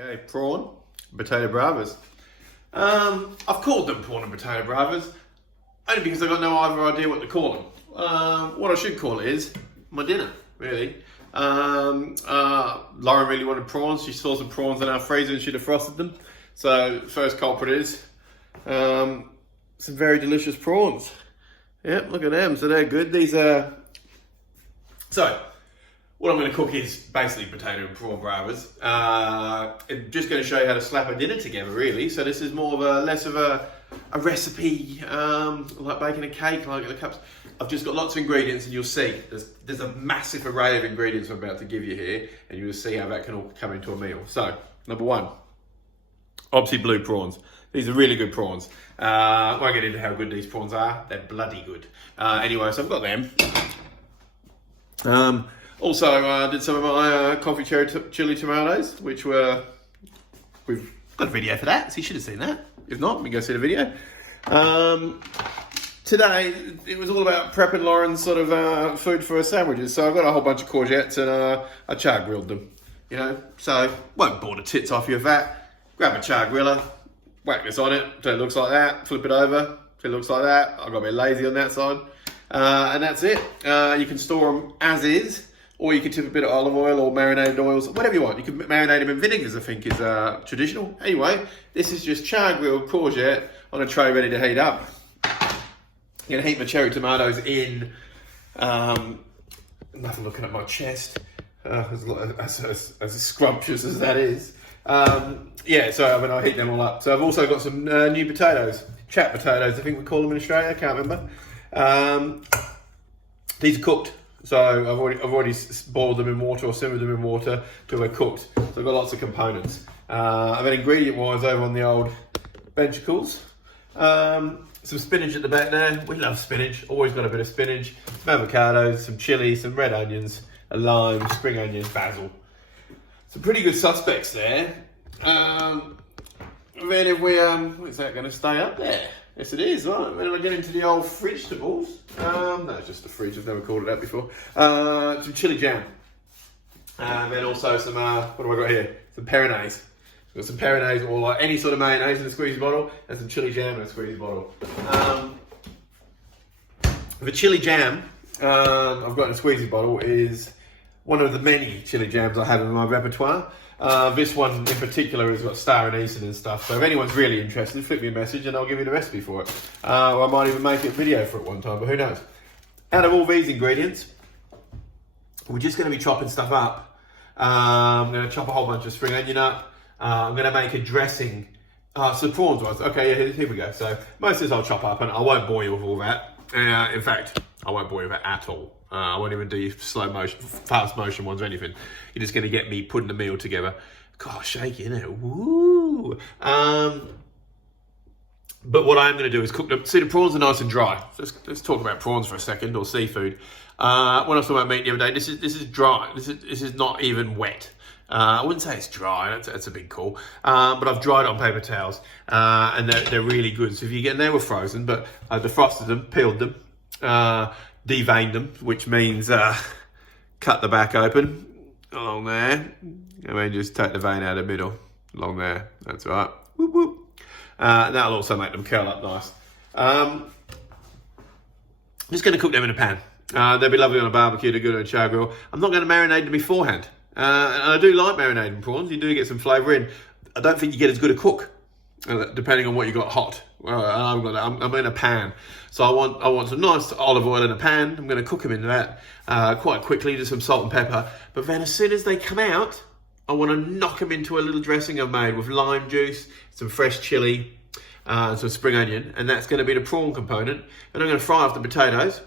Okay, prawn, potato bravas. I've called them prawn and potato bravas only because I've got no other idea what to call them. What I should call it is my dinner, really. Lauren really wanted prawns. She saw some prawns in our freezer and she'd have frosted them. So first culprit is some very delicious prawns. Yep, look at them. So they're good. These are... So, what I'm going to cook is basically potato and prawn bravas. I'm just going to show you how to slap a dinner together, really. So this is more of less of a recipe, like baking a cake, like the cups. I've just got lots of ingredients, and you'll see there's a massive array of ingredients I'm about to give you here, and you'll see how that can all come into a meal. So, number one, obviously blue prawns. These are really good prawns. I won't get into how good these prawns are. They're bloody good. Anyway, so I've got them. Also, did some of my coffee cherry chili tomatoes, which we've got a video for that, so you should have seen that. If not, we can go see the video. Today, it was all about prepping Lauren's sort of food for her sandwiches. So I've got a whole bunch of courgettes and I char grilled them, you know. So won't bore the tits off you with that. Grab a char griller, whack this on it so it looks like that. Flip it over so it looks like that. I've got a bit lazy on that side. And that's it. You can store them as is, or you can tip a bit of olive oil or marinated oils, whatever you want. You can marinate them in vinegars, I think, is traditional. Anyway, this is just char grilled courgette on a tray ready to heat up. I'm going to heat my cherry tomatoes in, nothing looking at my chest, as scrumptious as that is. Yeah, so I mean, I'll heat them all up. So I've also got some new potatoes, chat potatoes, I think we call them in Australia, I can't remember. These are cooked. So I've already boiled them in water or simmered them in water till they're cooked. So I've got lots of components. And then ingredient-wise, over on the old ventricles, some spinach at the back there. We love spinach. Always got a bit of spinach. Some avocados, some chili, some red onions, a lime, spring onions, basil. Some pretty good suspects there. And then if we is that going to stay up there? Yes, it is, right? When I get into the old vegetables, no, it's just the fridge, I've never called it that before. Some chili jam. And then also some, what have I got here? Some peronaise. Got some peronaise or like any sort of mayonnaise in a squeezy bottle, and some chili jam in a squeezy bottle. The chili jam I've got in a squeezy bottle is one of the many chili jams I have in my repertoire. This one in particular has got star anise and stuff, so if anyone's really interested, flip me a message and I'll give you the recipe for it. Or I might even make a video for it one time, but who knows. Out of all these ingredients, we're just going to be chopping stuff up. I'm going to chop a whole bunch of spring onion up. I'm going to make a dressing. So the prawns was, okay, yeah, here we go. So most of this I'll chop up and I won't bore you with all that. In fact, I won't bore you with it at all. I won't even do slow motion, fast motion ones or anything. You're just going to get me putting the meal together. Gosh, shaky, isn't it? Woo! But what I am going to do is cook them. See, the prawns are nice and dry. Let's talk about prawns for a second, or seafood. When I was talking about meat the other day, this is dry. This is not even wet. I wouldn't say it's dry, that's a big call. But I've dried it on paper towels, and they're really good. So if you get, and they were frozen, but I defrosted them, peeled them, deveined them, which means cut the back open along there, and then just take the vein out of the middle along there. That's right. Whoop, whoop. That'll also make them curl up nice. I'm just going to cook them in a pan. They'll be lovely on a barbecue, they're good on a char grill. I'm not going to marinate them beforehand. And I do like marinating prawns. You do get some flavour in. I don't think you get as good a cook, depending on what you got hot. I'm in a pan, so I want some nice olive oil in a pan. I'm going to cook them in that quite quickly, just some salt and pepper. But then as soon as they come out, I want to knock them into a little dressing I've made with lime juice, some fresh chili, some spring onion, and that's going to be the prawn component. And I'm going to fry off the potatoes.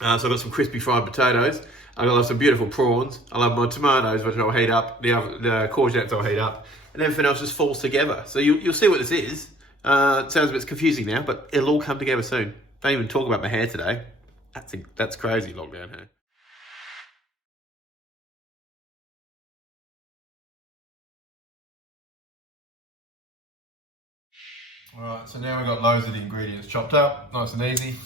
So I've got some crispy fried potatoes. I'll have some beautiful prawns. I'll have my tomatoes, which I'll heat up. The courgettes I'll heat up. And everything else just falls together. So you'll see what this is. It sounds a bit confusing now, but it'll all come together soon. Don't even talk about my hair today. That's crazy, lockdown hair. Alright, so now we've got loads of the ingredients chopped up. Nice and easy.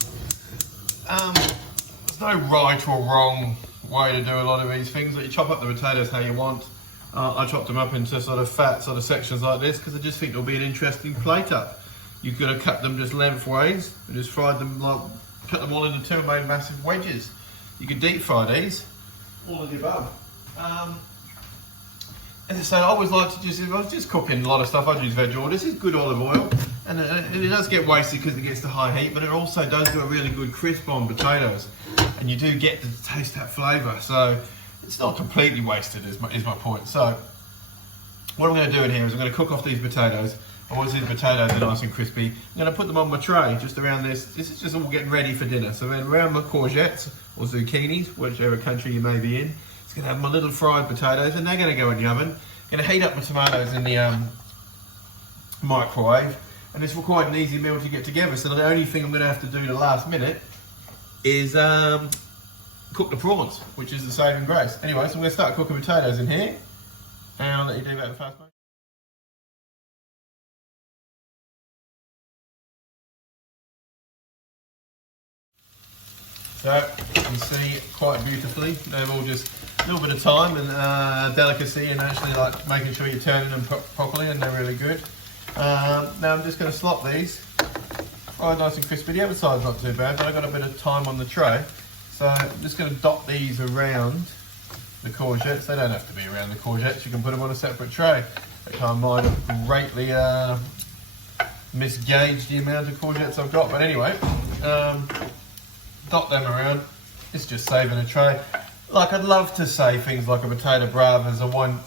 There's no right or wrong way to do a lot of these things. You chop up the potatoes how you want. I chopped them up into sort of fat sort of sections like this because I just think it'll be an interesting plate up. You could have cut them just lengthways and just fried them, like cut them all into two and made massive wedges. You could deep fry these, all of the above. As I say, I always like to just, if I was just cooking a lot of stuff, I'd use veg oil. This is good olive oil, and it does get wasted because it gets to high heat, but it also does do a really good crisp on potatoes, and you do get to taste that flavour. So it's not completely wasted, is my point. So what I'm going to do in here is I'm going to cook off these potatoes. I want to see the potatoes are nice and crispy. I'm going to put them on my tray, just around this. This is just all getting ready for dinner. So then around my courgettes or zucchinis, whichever country you may be in, it's going to have my little fried potatoes, and they're going to go in the oven. I'm going to heat up my tomatoes in the microwave, and it's quite an easy meal to get together. So the only thing I'm going to have to do the last minute is cook the prawns, which is the saving grace. Anyway, so I'm going to start cooking potatoes in here, and I'll let you do that in fast mode. So you can see quite beautifully, they've all just a little bit of time and delicacy, and actually like making sure you're turning them properly, and they're really good. Now I'm just going to slot these, nice and crispy. The other side's not too bad, but I've got a bit of time on the tray. So I'm just going to dot these around the courgettes. They don't have to be around the courgettes, you can put them on a separate tray. I might have greatly misgauged the amount of courgettes I've got, but anyway. Dot them around, it's just saving a tray. Like, I'd love to say things like a potato bravas, a one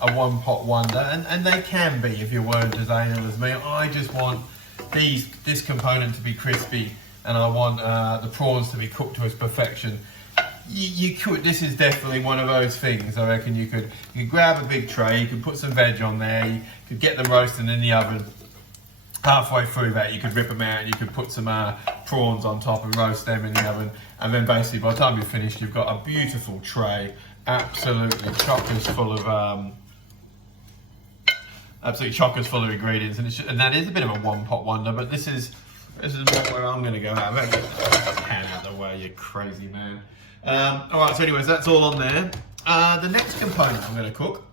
pot wonder, and they can be if you weren't as anal as me. I just want this component to be crispy, and I want the prawns to be cooked to its perfection. You could, this is definitely one of those things. I reckon you could grab a big tray, you could put some veg on there, you could get them roasting in the oven. Halfway through that, you could rip them out, you could put some prawns on top and roast them in the oven, and then basically by the time you're finished, you've got a beautiful tray, absolutely chockers full of ingredients, and that is a bit of a one pot wonder. But this is not where I'm going to go out. I'm going to get the pan out of the way, you crazy man. All right, so anyways, that's all on there. The next component I'm going to cook.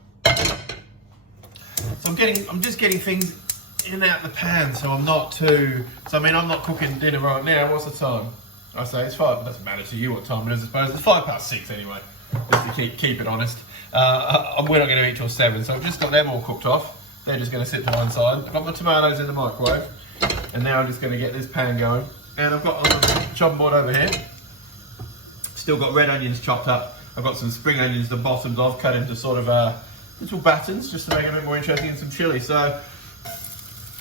So I'm just getting things in and out the pan, so I'm not cooking dinner right now. What's the time? I say it's 5. It doesn't matter to you what time it is, I suppose. It's 6:05 anyway, just to keep it honest. We're not going to eat till 7, so I've just got them all cooked off. They're just going to sit to one side. I've got my tomatoes in the microwave, and now I'm just going to get this pan going. And I've got on the chopping board over here, still got red onions chopped up. I've got some spring onions, the bottoms off, cut into sort of little battens, just to make it a bit more interesting, and some chilli. So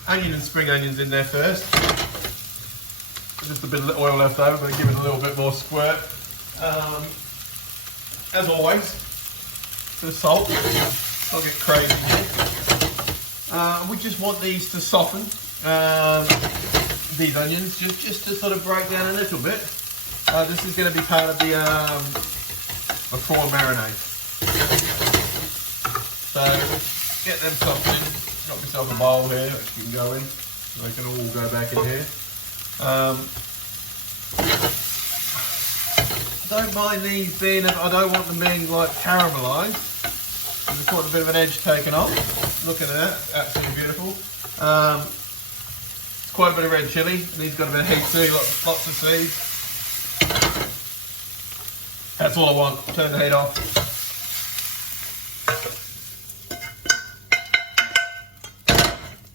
onion and spring onions in there first. Just a bit of oil left over, but give it a little bit more squirt. As always, a bit of salt. I'll get crazy here. We just want these to soften, these onions, just to sort of break down a little bit. This is going to be part of the prawn marinade. So get them softening. Got myself a bowl here that you can go in. They can all go back in here. I don't mind these being, I don't want them being like caramelised. I just want a bit of an edge taken off. Look at that, absolutely beautiful. It's quite a bit of red chilli. These got a bit of heat too, lots of seeds. That's all I want. Turn the heat off.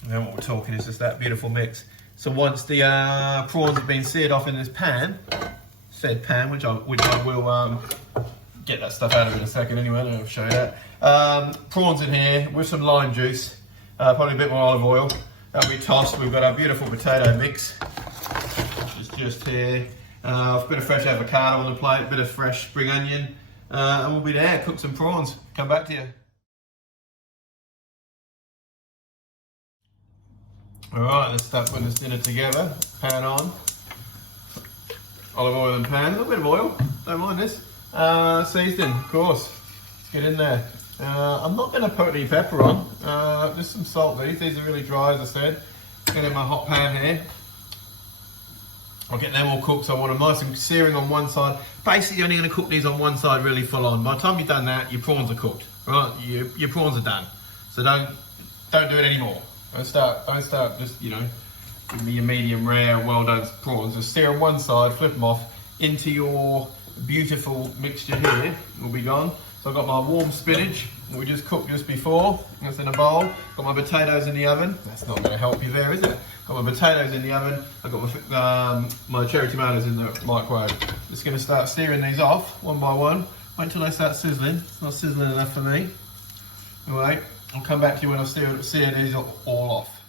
Now what we're talking is just that beautiful mix. So once the prawns have been seared off in this pan, which I will get that stuff out of in a second anyway, I'll show you that. Prawns in here with some lime juice, probably a bit more olive oil. That'll be tossed. We've got our beautiful potato mix, which is just here. A bit of fresh avocado on the plate, a bit of fresh spring onion, and we'll be there. Cook some prawns. Come back to you. Alright, let's start putting this dinner together. Pan on. Olive oil and pan. A little bit of oil. Don't mind this. Seasoning, of course. Let's get in there. I'm not going to put any pepper on. Just some salt. These are really dry, as I said. Get in my hot pan here. I'll get them all cooked, so I want them nice and searing on one side. Basically, you're only going to cook these on one side really full on. By the time you've done that, your prawns are cooked. Right? Your prawns are done. So don't do it anymore. Don't start just, you know, give me your medium rare, well done prawns. Just sear on one side, flip them off into your beautiful mixture here. Will be gone. So I've got my warm spinach that we just cooked just before. That's in a bowl. Got my potatoes in the oven. That's not going to help you there, is it? Got my potatoes in the oven. I've got my cherry tomatoes in the microwave. Just going to start stirring these off one by one. Wait until they start sizzling. It's not sizzling enough for me. Alright, I'll come back to you when I've seared these all off.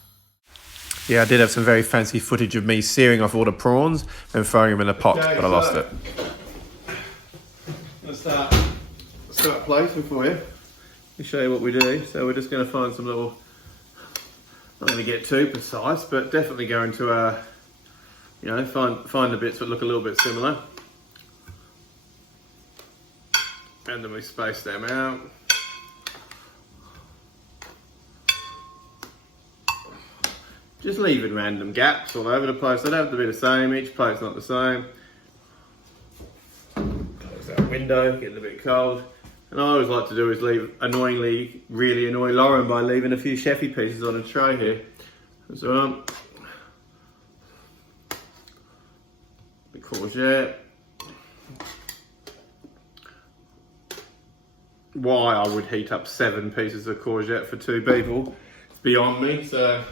Yeah, I did have some very fancy footage of me searing off all the prawns and throwing them in a pot, okay, but I lost it. Let's start placing for you. Let me show you what we do. So we're just going to find some little, not going to get too precise, but definitely going to, you know, find the bits that look a little bit similar. And then we space them out. Just leaving random gaps all over the place. They don't have to be the same, each plate's not the same. Close that window, getting a bit cold. And I always like to do is leave, really annoy Lauren by leaving a few chefy pieces on a tray here. So, the courgette. Why I would heat up 7 pieces of courgette for 2 people, it's beyond me. So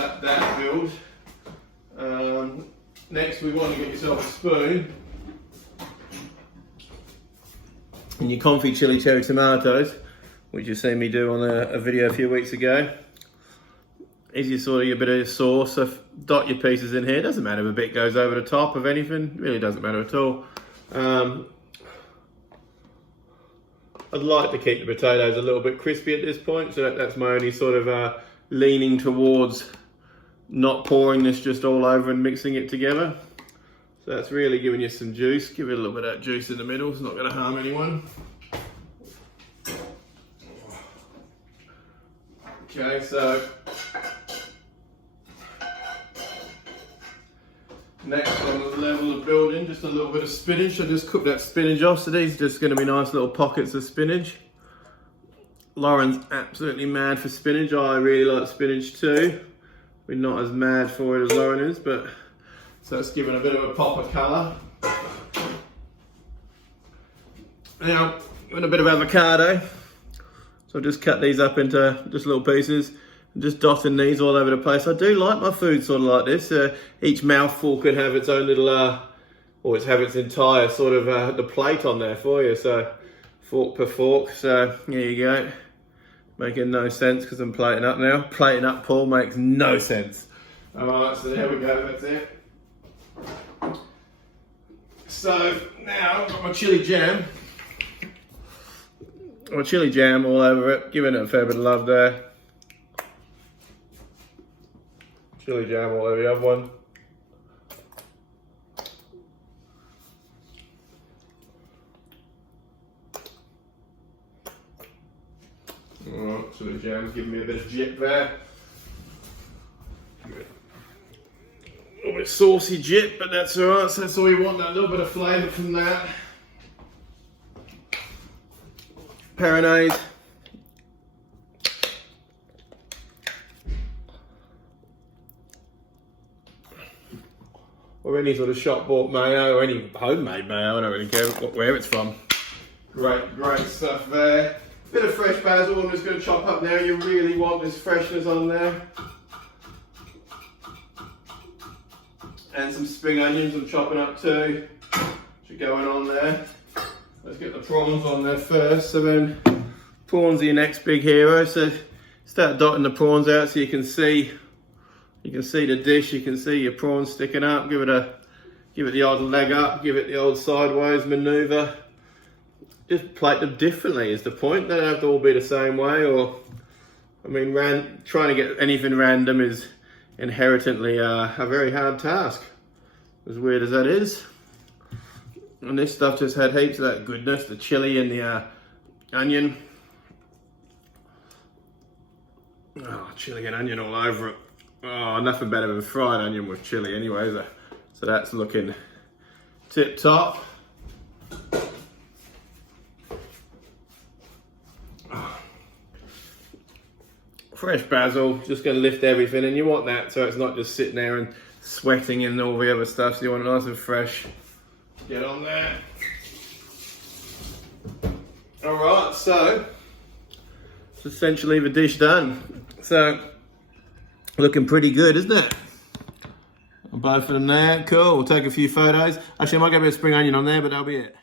that build. Next, we want to get yourself a spoon and your confit chili cherry tomatoes, which you've seen me do on a video a few weeks ago. Is your sort of your bit of sauce. So dot your pieces in here. Doesn't matter if a bit goes over the top of anything. Really doesn't matter at all. I'd like to keep the potatoes a little bit crispy at this point, so that's my only sort of leaning towards not pouring this just all over and mixing it together. So that's really giving you some juice. Give it a little bit of that juice in the middle. It's not going to harm anyone. Okay, so next on the level of building, just a little bit of spinach. I just cooked that spinach off, so these are just going to be nice little pockets of spinach. Lauren's absolutely mad for spinach. I really like spinach too. We're not as mad for it as Lauren is, but so it's giving a bit of a pop of colour. Now, with a bit of avocado. So I'll just cut these up into just little pieces. Just dotting these all over the place. I do like my food sort of like this. Each mouthful could have its own little, or have its entire sort of the plate on there for you. So fork per fork. So here you go. Making no sense because I'm plating up now. Plating up, Paul, makes no sense. All right, so there we go. That's it. So now I've got my chili jam. My chili jam all over it. Giving it a fair bit of love there. Chili jam all over the other one. Alright, chili jam's giving me a bit of jip there. A little bit saucy jip, but that's alright, so that's all we want, that little bit of flavour from that. Peronaise. Or any sort of shop bought mayo, or any homemade mayo, I don't really care where it's from. Great stuff there. Bit of fresh basil I'm just going to chop up now. You really want this freshness on there. And some spring onions I'm chopping up too, which are going on there. Let's get the prawns on there first. So then, prawns are your next big hero. So start dotting the prawns out so you can see the dish, you can see your prawns sticking up. Give it the old leg up, give it the old sideways maneuver. Just plate them differently is the point. They don't have to all be the same way. Or, I mean, trying to get anything random is inherently a very hard task, as weird as that is. And this stuff just had heaps of that goodness, the chili and the onion. Oh, chili and onion all over it. Oh, nothing better than fried onion with chili anyway, so that's looking tip top. fresh basil, just going to lift everything, and you want that so it's not just sitting there and sweating and all the other stuff, so you want it nice and fresh. Get on there. Alright, so it's essentially the dish done. So, looking pretty good, isn't it? Both of them there, cool. We'll take a few photos. Actually, I might get a bit of spring onion on there, but that'll be it.